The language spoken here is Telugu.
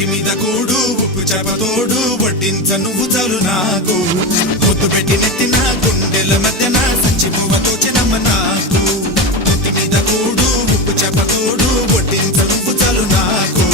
ఒంటి మీద కూడు ఉప్పు చేపతోడు వడ్డించ నువ్వు చాలు నాకు పొద్దు పెట్టి నెత్తిన గుండెల మధ్యన సంచిపోవతో చిన్నమ్మ నాకు ఒంటి మీద కూడు ఉప్పు చేపతోడు వడ్డించ నువ్వు చాలు నాకు